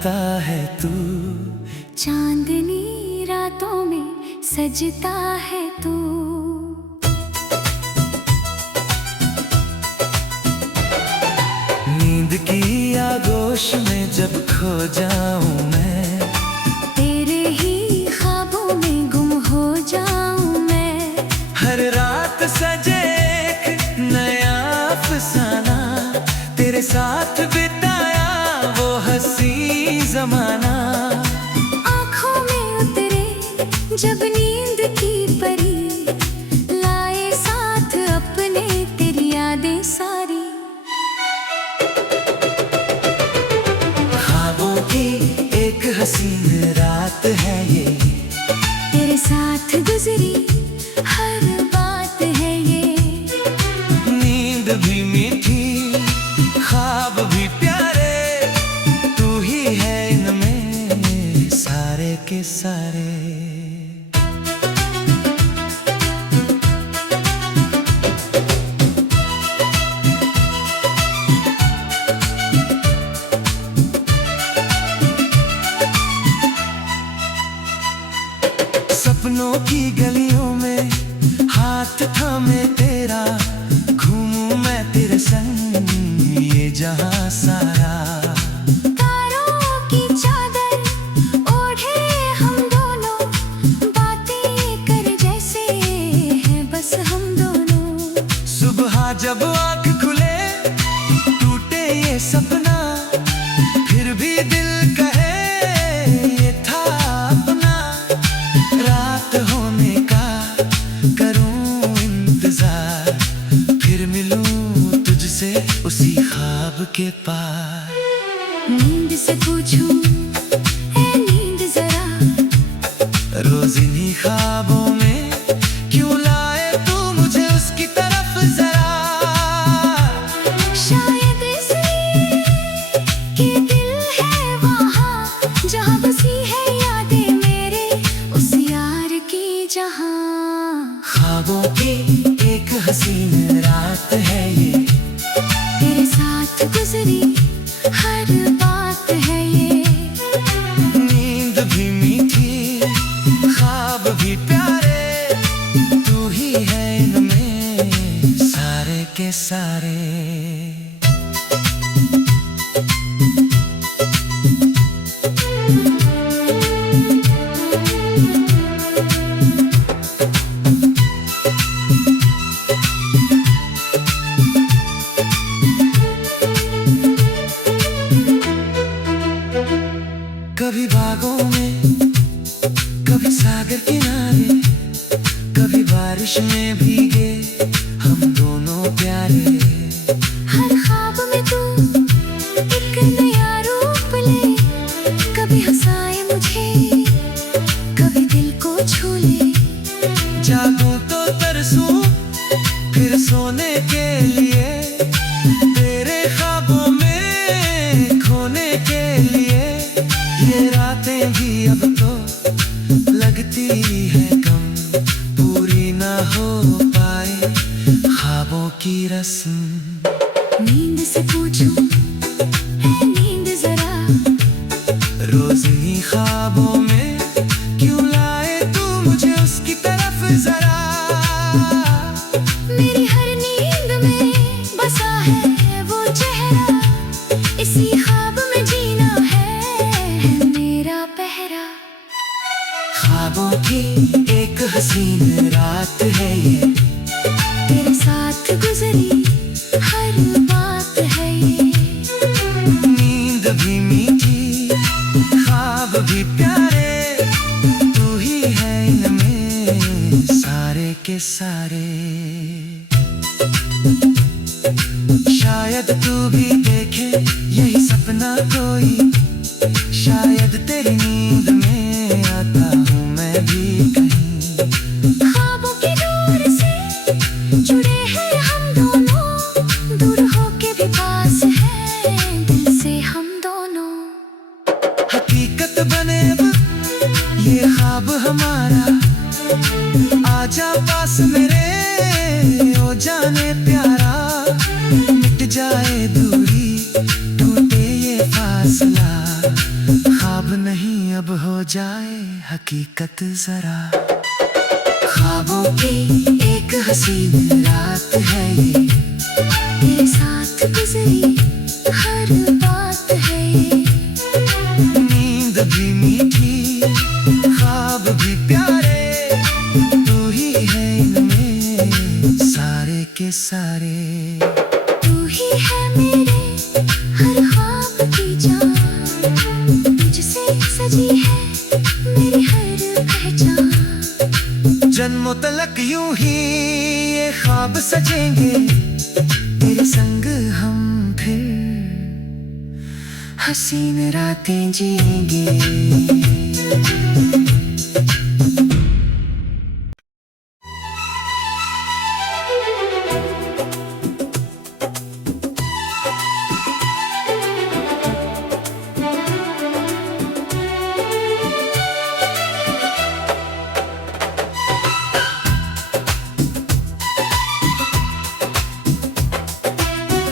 आता है तू, चांदनी रातों में सजता है तू। नींद की आगोश में जब खो जाऊं मैं, तेरे ही ख्वाबों में गुम हो जाऊं मैं। हर रात सजे एक नया अफसाना, तेरे साथ बिताया वो हंसी जमाना। आँखों में उतरे जब नींद की परी, लाए साथ अपने तेरी यादें सारी। ख्वाबों की एक हसीन रात है ये, तेरे साथ गुजरी हर बात है ये। नींद भी मीठी ख्वाब भी प्यारे, तू ही है इनमें सारे के सारे। सपनों की गलियों में हाथ थामे तेरा, घूमूं मैं तेरे संग ये जहां सारा। तारों की चादर ओढ़े हम दोनों, बातें कर जैसे हैं बस हम दोनों। सुबह जब आँख खुले टूटे ये सपना, फिर भी दिल कहे ये था अपना। रात होने का करूं इंतजार, फिर मिलूं तुझसे उसी ख्वाब के पार। नींद से पूछूं ऐ नींद जरा, रोज इन्हीं ख्वाबों में क्यों लाए तू मुझे उसकी तरफ जरा। शायद इसलिए कि दिल है वहाँ जहाँ बसी है यादें मेरे उस यार की जहाँ। ख्वाबों की एक हसीन रात है ये, तेरे साथ गुजरी हर बात है ये। नींद भी मीठी ख्वाब भी प्यारे, तू ही है इनमें सारे के सारे। कभी बागों में कभी सागर किनारे, कभी बारिश में भीगे हम दोनों प्यारे। हर ख्वाब में तू एक नया रूप ले, कभी हंसाए मुझे कभी दिल को छू ले। जागूं तो तरसूं फिर सोने के लिए, तेरे ख्वाबों में खोने के लिए। ये रातें भी अब तो लगती है कम, पूरी ना हो पाए ख्वाबों की रस्म। नींद से पूछूं ऐ नींद जरा, रोज ही ख्वाबों में क्यों लाए तू मुझे उसकी तरफ जरा। मेरी हर नींद में बसा है वो चेहरा, इसी ख्वाब में जीना है मेरा पहरा। ख्वाबों की एक हसीन रात है ये, तेरे साथ गुजरी हर बात है ये। नींद भी मीठी ख्वाब भी प्यारे, तू ही है इनमें सारे के सारे। शायद तू भी देखे यही सपना कोई, शायद तेरी नींद में आता हूँ मैं भी कहीं। ख्वाबों की डोर से जुड़े हैं हम दोनों, दूर होके भी पास हैं दिल से हम दोनों। हकीकत बने अब ये ख्वाब हमारा, आजा पास मेरे ओ जाने प्यारा। मिट जाए दूरी टूटे ये फासला, जाए हकीकत जरा। ख्वाबों की एक हसीन रात है ये, तेरे साथ गुजरी हर बात है ये। नींद भी मीठी ख्वाब भी प्यारे, तू ही है इनमें सारे के सारे। तू ही है मेरे हर ख्वाब की जान, तुझसे सजी है मेरी हर पहचान। जन्मों तलक यूं ही ये ख्वाब सजेंगे, तेरे संग हम फिर हसीन रातें जिएंगे।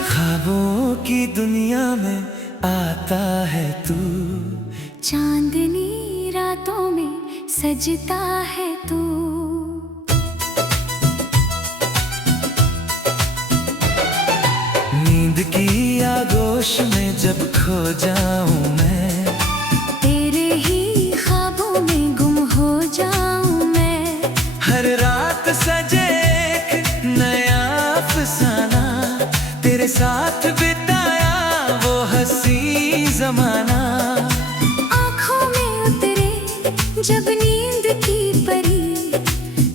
ख्वाबों की दुनिया में आता है तू, चांदनी रातों में सजता है तू। नींद की आगोश में जब खो जाऊं मैं, तेरे ही ख्वाबों में गुम हो जाऊं मैं। हर रात सजे एक नया अफसाना, तेरे साथ बिताया वो हंसी जमाना। आँखों में उतरे जब नींद की परी,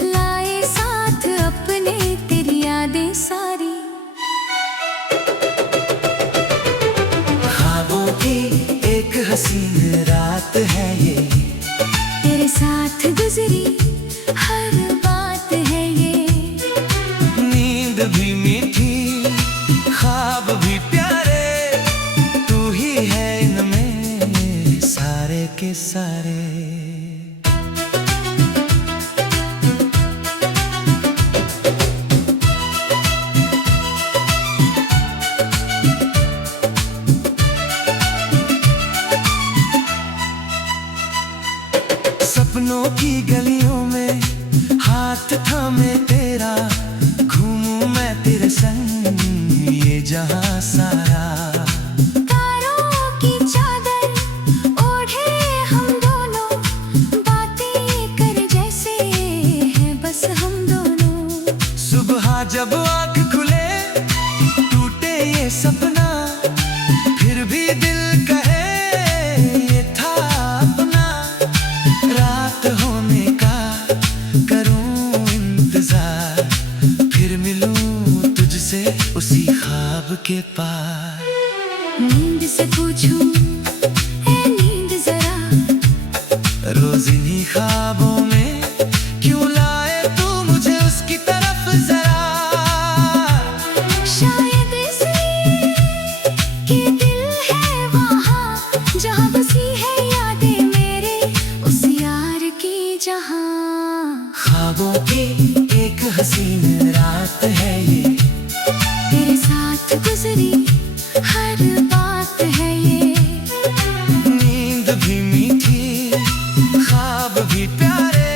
लाए साथ अपने तेरी यादें सारी। ख्वाबों की एक हसीन रात है ये, तेरे साथ गुजरी हर बात है ये। नींद भी मीठी ख्वाब भी प्यारे, तू ही है इनमें सारे के सारे। सपनों की गलियों में हाथ थामे तेरा, घूमूं मैं तेरे संग ये जहां सारा। तारों की चादर ओढ़े हम दोनों, बातें कर जैसे हैं बस हम दोनों। सुबह जब आँख खुले टूटे ये सपना, फिर भी दिल कहे ये था अपना। रात होने का करूं इंतजार, फिर मिलूं तुझसे उसी ख्वाब के पार। नींद से पूछूं ए नींद जरा, रोज इन्हीं ख्वाबों में क्यों लाए तू मुझे उसकी तरफ जरा। शायद इसलिए कि दिल है वहाँ जहाँ बसी है यादें मेरे उस यार की जहाँ। ख्वाबों की एक हसीन रात है ये, तेरे साथ गुजरी हर बात है ये। नींद भी मीठी ख्वाब भी प्यारे,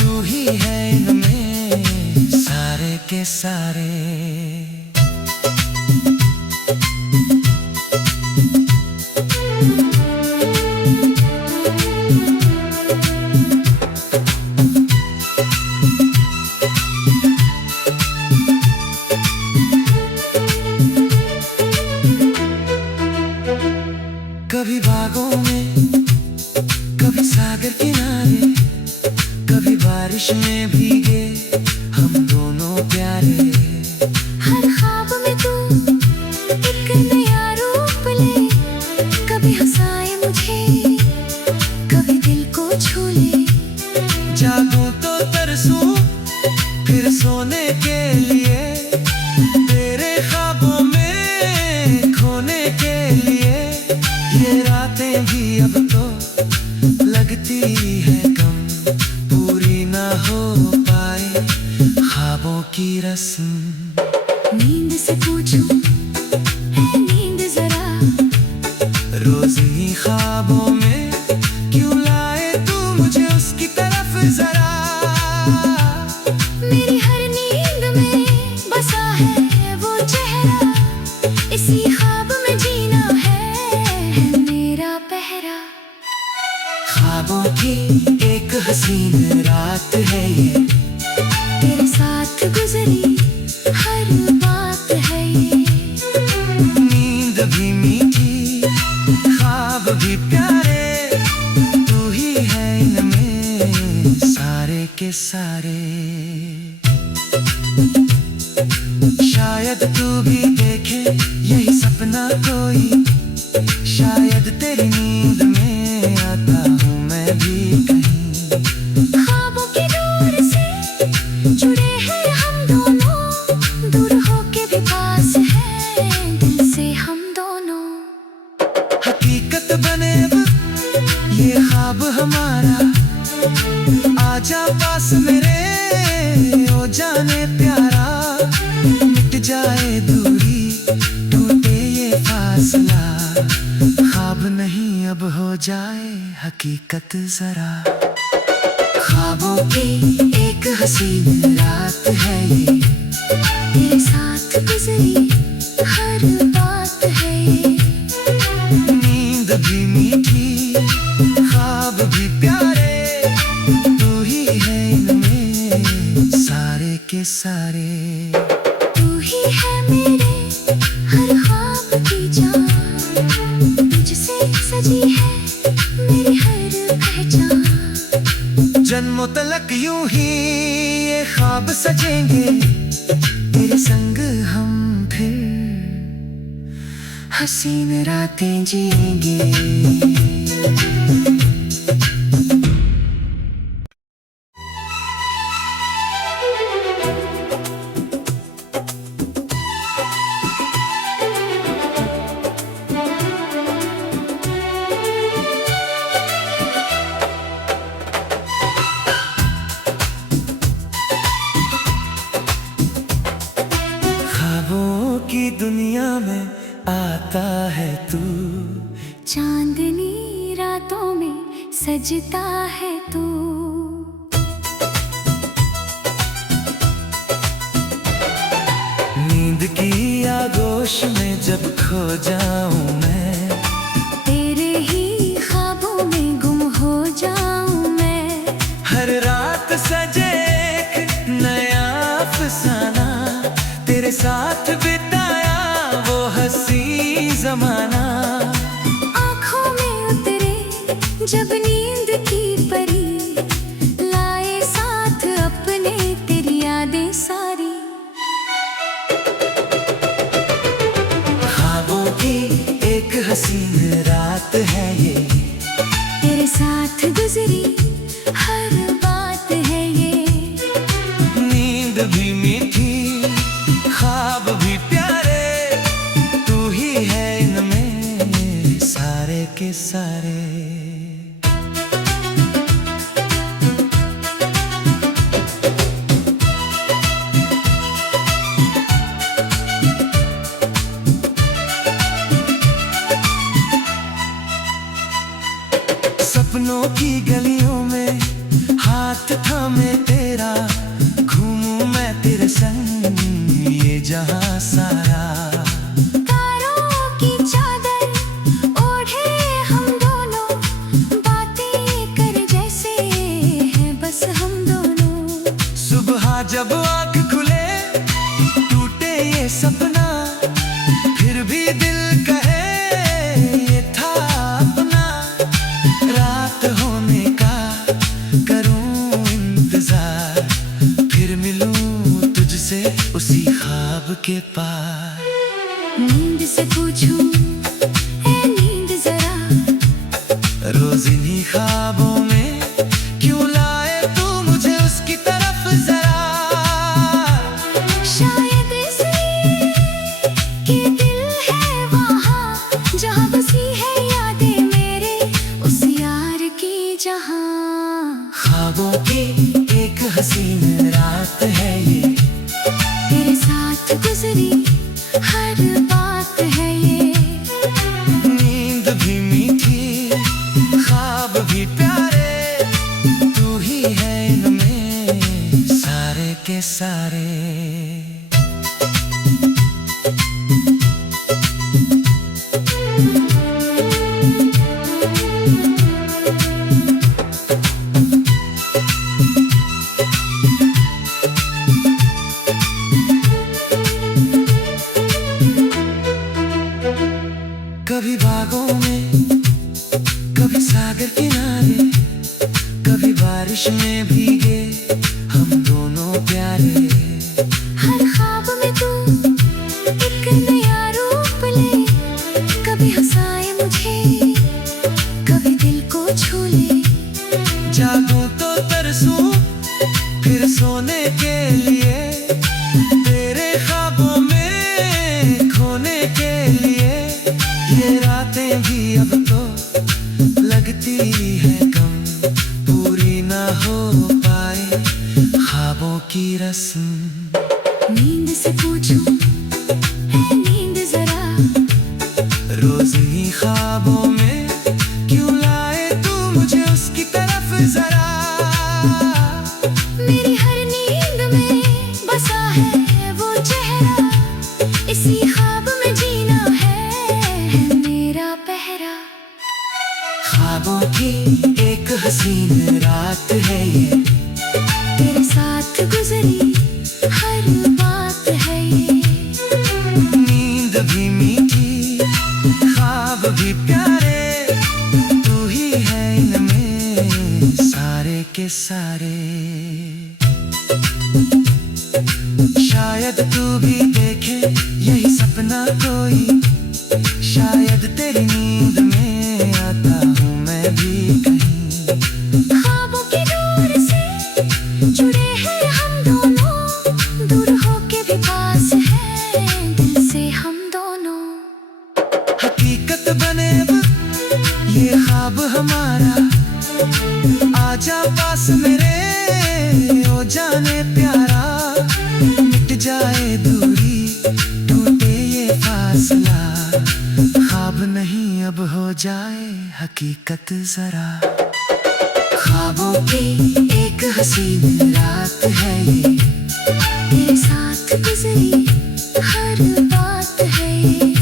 तू ही है इनमें सारे के सारे। कभी बागों में कभी सागर किनारे, कभी बारिश में भीगे हम दोनों प्यारे। हर ख्वाब में तू एक नया रूप ले, कभी हंसाए मुझे कभी दिल को छू ले। जागूं तो तरसूं फिर सोने के लिए, तेरे ख्वाबों में खोने के लिए। ये रातें भी अब तो लगती है कम, पूरी ना हो पाए ख्वाबों की रस्म। नींद से पूछूं है नींद जरा, रोज ही ख्वाबों में क्यों ला मेरी हर नींद में बसा है वो चेहरा, इसी ख्वाब में जीना है मेरा पहरा। ख्वाबों की एक हसीन रात है ये, तेरे साथ गुजरी हर बात है ये। नींद भी मीठी ख्वाब भी प्यारे, तू ही है इनमें सारे के सारे। शायद तू भी देखे यही सपना कोई, शायद तेरी नींद में आता हूँ मैं भी कहीं। ख्वाबों के डोर से जुड़े हैं हम दोनों, दूर होके भी पास हैं दिल से हम दोनों। हकीकत बने अब ये ख्वाब हमारा, आजा पास मेरे ओ जाने प्यारा। मिट जाए दूरी टूटे ये फासला, ख्वाब नहीं अब हो जाए हकीकत जरा। ख्वाबों की एक हसीन रात है ये, तेरे साथ गुजरी हर बात है ये। नींद भी मीठी ख्वाब भी प्यारे, तू ही है इनमें सारे के सारे। तू ही है मेरे हर ख्वाब की जान, तुझसे सजी है मेरी हर पहचान। जन्मों तलक यूं ही ये ख्वाब सजेंगे, तेरे संग हम फिर हसीन रातें जिएंगे। ख्वाबों की दुनिया में आता है तू, चांदनी रातों में सजता है तू। नींद की आगोश में जब खो जाऊं मैं, तेरे ही ख्वाबों में गुम हो जाऊं मैं। हर रात सजे एक नया अफसाना, तेरे साथ बिताया वो हंसी जमाना। आँखों में उतरे जब नींद की परी, लाए साथ अपने तेरी यादें सारी। ख्वाबों की एक हसीन रात है ये, तेरे साथ गुजरी हर बात है ये। नींद भी मीठी ख्वाब भी प्यारे, तू ही है इनमें सारे के सारे। सपनों की गलियों में हाथ थामे तेरा, घूमूं मैं तेरे संग ये जहां सारा। तारों की चादर ओढ़े हम दोनों, बातें कर जैसे हैं बस हम दोनों। सुबह जब आँख खुले टूटे ये सपना, फिर भी दिल कहे ये था अपना। रात होने का करूं इंतजार, फिर मिलूं तुझसे उसी ख्वाब के पार। नींद से पूछूं ए नींद जरा, रोज इन्हीं ख्वाबों में क्यों लाए तू मुझे उसकी तरफ जरा। शायद इसलिए कि दिल है वहाँ जहाँ बसी है यादें मेरे उस यार की जहाँ। ख्वाबों की एक हसीन रात है ये, तेरे साथ गुजरी हर बात है ये। नींद भी मीठी ख्वाब भी प्यारे, सारे। कभी बागों में, कभी सागर किनारे, कभी बारिश में भीगे हम दोनों प्यारे। हर ख्वाब में तू एक नया रूप ले, कभी हंसाए मुझे, कभी दिल को छू ले। जागूं तो तरसूं फिर सोने के लिए, तेरे ख्वाबों में खोने के लिए। ये रातें भी अब तो लगती है कम, पूरी ना हो पाए ख्वाबों की रस्म। नींद से पूछूं है नींद जरा, रोज ही ख्वाबों में क्यों लाए तू मुझे उसकी तरफ जरा। मेरी हर नींद में बसा है वो चेहरा, इसी ख्वाब में जीना है मेरा पहरा। ख्वाबों की एक हसीन रात है ये, तेरे साथ गुजरी हर बात है ये। नींद भी मीठी ख्वाब भी प्यारे, तू ही है इनमें सारे के सारे। शायद तू भी देखे यही सपना कोई, शायद तेरी नींद में आता हूँ मैं भी कहीं। ख्वाबों की दूर से जुड़े हैं हम दोनों, दूर होके भी पास हैं दिल से हम दोनों। हकीकत बने अब ये ख्वाब हमारा, आजा पास मेरे ओ जाने प्यारा। मिट जाए दूरी टूटे ये फासला, ख्वाब नहीं अब हो जाए हकीकत जरा। ख्वाबों की एक हसीन रात है ये, तेरे साथ गुजरी हर बात है ये।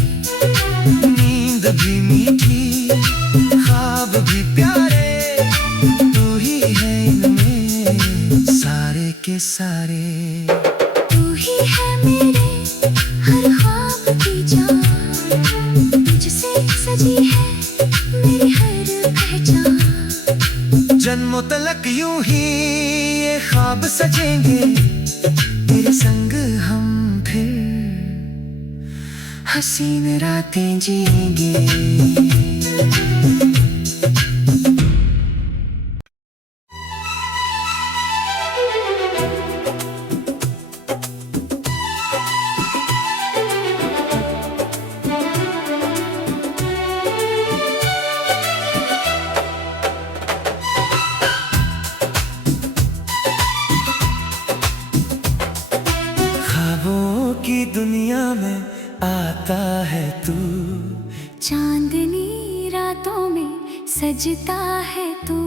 नींद भी मीठी ख्वाब भी प्यारे, तू ही है इनमें सारे के सारे। तू ही है मेरे हर ख्वाब की जान, तुझसे सजी है मेरी हर पहचान। जन्मों तलक यूं ही ये ख्वाब सजेंगे, तेरे संग हम फिर हसीन रातें जिएंगे। ख्वाबों की दुनिया में आता है तू, चांदनी रातों में सजता है तू।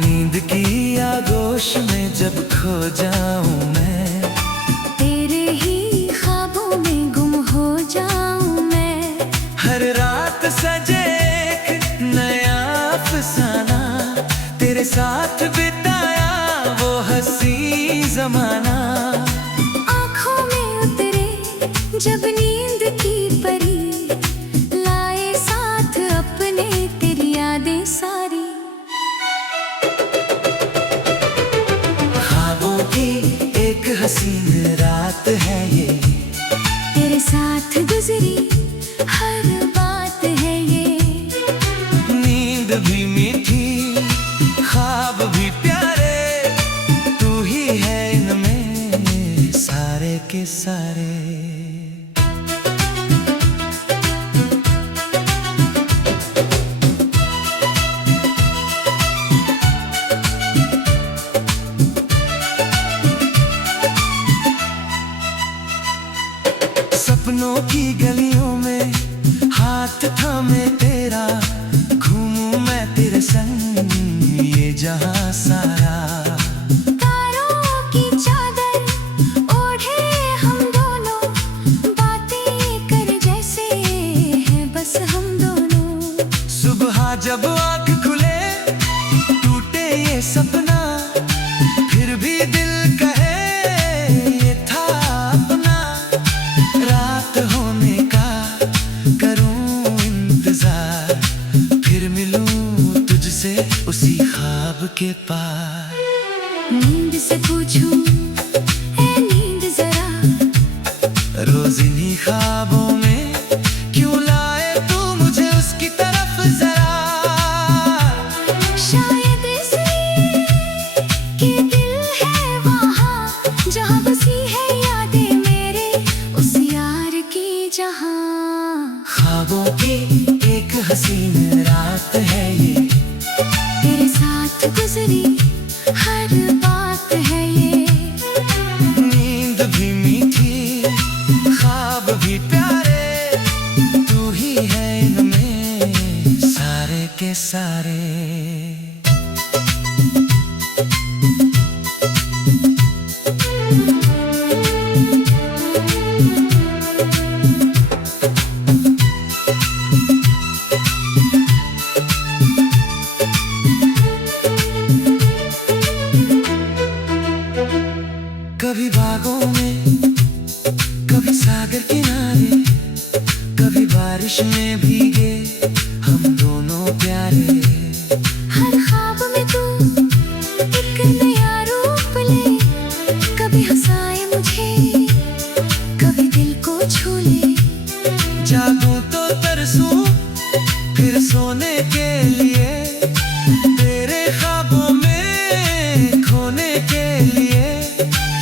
नींद की आगोश में जब खो जाऊं मैं, तेरे ही ख्वाबों में गुम हो जाऊं मैं। हर रात सजे एक नया अफसाना, तेरे साथ बिताया वो हंसी जमाना। आँखों में उतरे जब नींद की परी, लाए साथ अपने तेरी यादें सारी। ख्वाबों की एक हसीन रात है ये, तेरे साथ गुजरी हर बात है ये। नींद भी मीठी ख्वाब भी प्यारे, तू ही है इनमें जहां सारा। तारों की चादर ओढ़े हम दोनों, बातें कर जैसे हैं बस हम दोनों। सुबह जब आँख खुले टूटे ये सपना, फिर भी दिल कहे ये था अपना। रात होने का करूं इंतजार, फिर मिलूं तुझसे उसी ख्वाब के पार। नींद से पूछूं ए नींद जरा, रोज इन्हीं ख्वाबों में क्यों लाए तू मुझे उसकी तरफ जरा। शायद इसलिए कि दिल है वहाँ जहाँ बसी है यादें मेरे उस यार की जहाँ। ख्वाबों की एक हसीन रात है ये, तेरे साथ गुजरी हर बात है ये। नींद भी मीठी ख्वाब भी प्यारे, तू ही है इनमें सारे के सारे। कभी बागों में, कभी सागर किनारे, कभी बारिश में भीगे हम दोनों प्यारे। हर ख्वाब में तू एक नया रूप ले, कभी हंसाए मुझे कभी दिल को छू ले। जागूं तो तरसूं फिर सोने के लिए, तेरे ख्वाबों में खोने के लिए।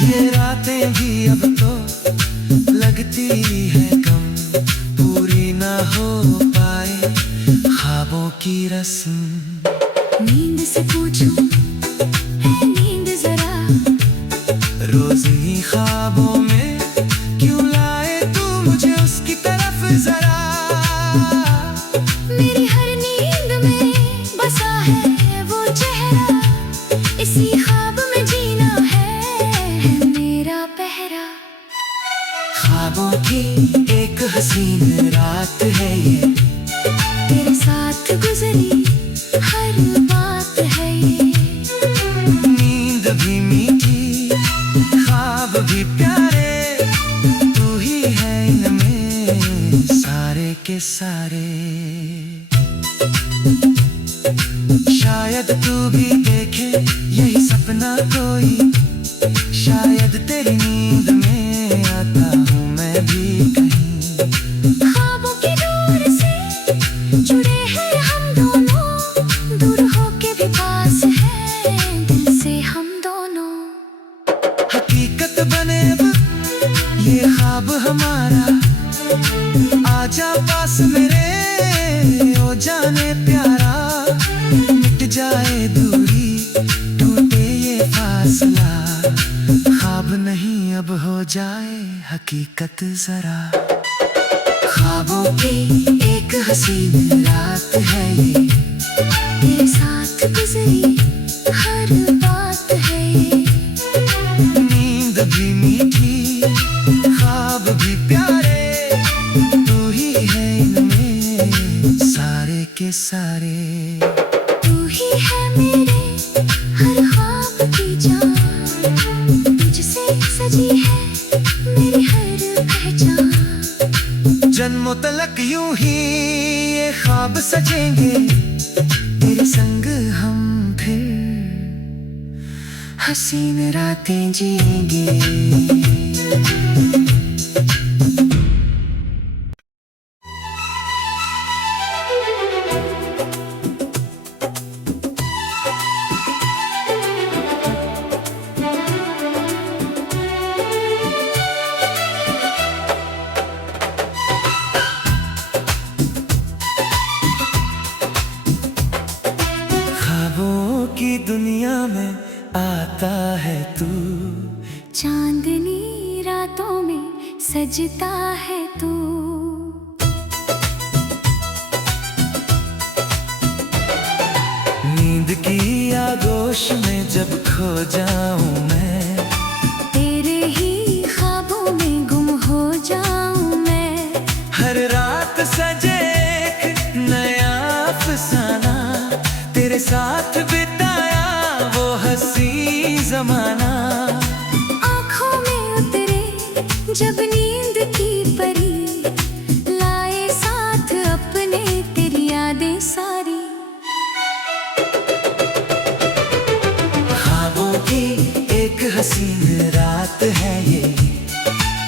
ये रातें भी अब तो लगती है कम, पूरी ना हो पाए ख्वाबों की रस्म। नींद से पूछूं है नींद जरा, रोज ही ख्वाबों में क्यों लाए तू मुझे उसकी तरफ जरा। मेरी हर नींद में बसा है वो चेहरा, इसी ख्वाब में जीना है मेरा पहरा। ख्वाबों की एक हसीन रात है ये, तेरे साथ गुजरी हर बात है ये। नींद भी मीठी ख्वाब भी प्यारे, तू ही है इनमें सारे के सारे। शायद तू भी देखे यही सपना कोई, शायद तेरी नींद में आता हूँ मैं भी कहीं। ख्वाबों की डोर से जुड़े हैं हम दोनों, दूर होके भी पास हैं दिल से हम दोनों। हकीकत बने अब ये ख्वाब हमारा, आजा पास मेरे ओ जाने प्यारा। मिट जाए दूरी टूटे ये फासला, ख्वाब नहीं अब हो जाए हकीकत जरा। ख्वाबों की एक हसीन रात है ये, तेरे साथ गुजरी हर बात है ये। नींद भी मीठी ख्वाब भी प्यारे, तू ही है इनमें सारे के सारे। तू ही है मेरे हर ख्वाब की जान, तुझसे सजी है मेरी हर पहचान। जन्मों तलक यूं ही ये ख्वाब सजेंगे, तेरे संग हम फिर हसीन रातें जिएंगे। ख्वाबों की दुनिया में आता है तू, चांदनी रातों में सजता है तू। नींद की आगोश होश में जब खो जाऊं मैं, तेरे ही ख्वाबों में गुम हो जाऊं मैं। हर रात सजे एक नया अफसाना, तेरे साथ बिताया वो हंसी जमाना। आँखों में उतरे जब नींद की परी, लाए साथ अपने तेरी यादें सारी। ख्वाबों की एक हसीन रात है ये,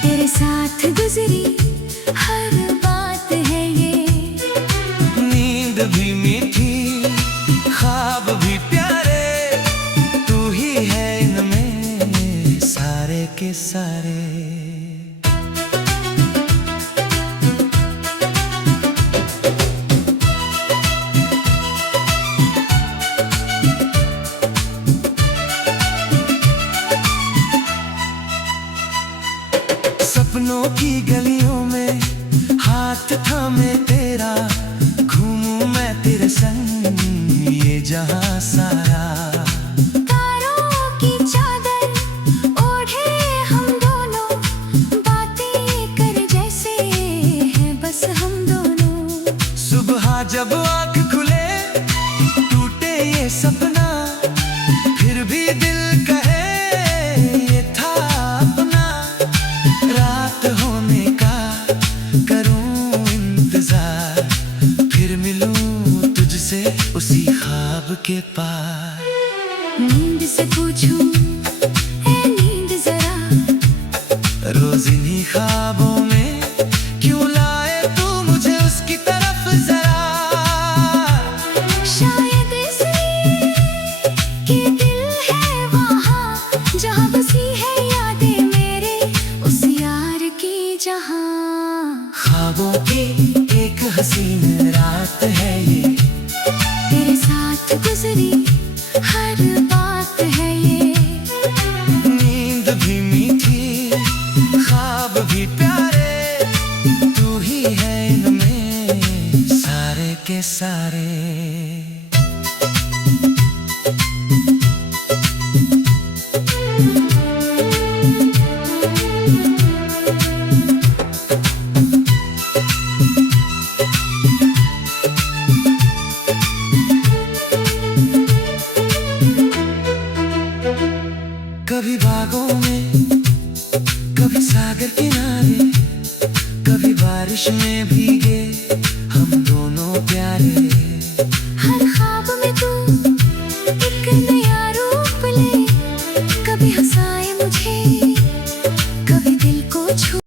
तेरे साथ गुजरी हर बात है ये। नींद भी मीठी ख्वाब भी प्यारे, तू ही है इनमें सारे के सारे। सपनों की गलियों में हाथ थामे तेरा, घूमूं मैं तेरे संग ये जहां सारा। तारों की चादर ओढ़े हम दोनों, बातें कर जैसे हैं बस हम दोनों। सुबह जब आँख खुले टूटे ये सपना, फिर भी दिल कहे ये था अपना। रात होने का करूं इंतजार, फिर मिलूं तुझसे उसी ख्वाब के पार। नींद से पूछूं ए नींद जरा, रोज इन्हीं ख्वाबों में क्यों लाए तू मुझे उसकी तरफ जरा। शायद इसलिए कि दिल है वहाँ जहाँ बसी है यादें मेरे उस यार की जहाँ। ख्वाबों की एक हसीन रात है ये, तेरे साथ गुजरी हर बात है ये। नींद भी मीठी ख्वाब भी प्यारे, तू ही है इनमें सारे के सारे। कभी बागों में कभी सागर किनारे, कभी बारिश में भीगे हम दोनों प्यारे।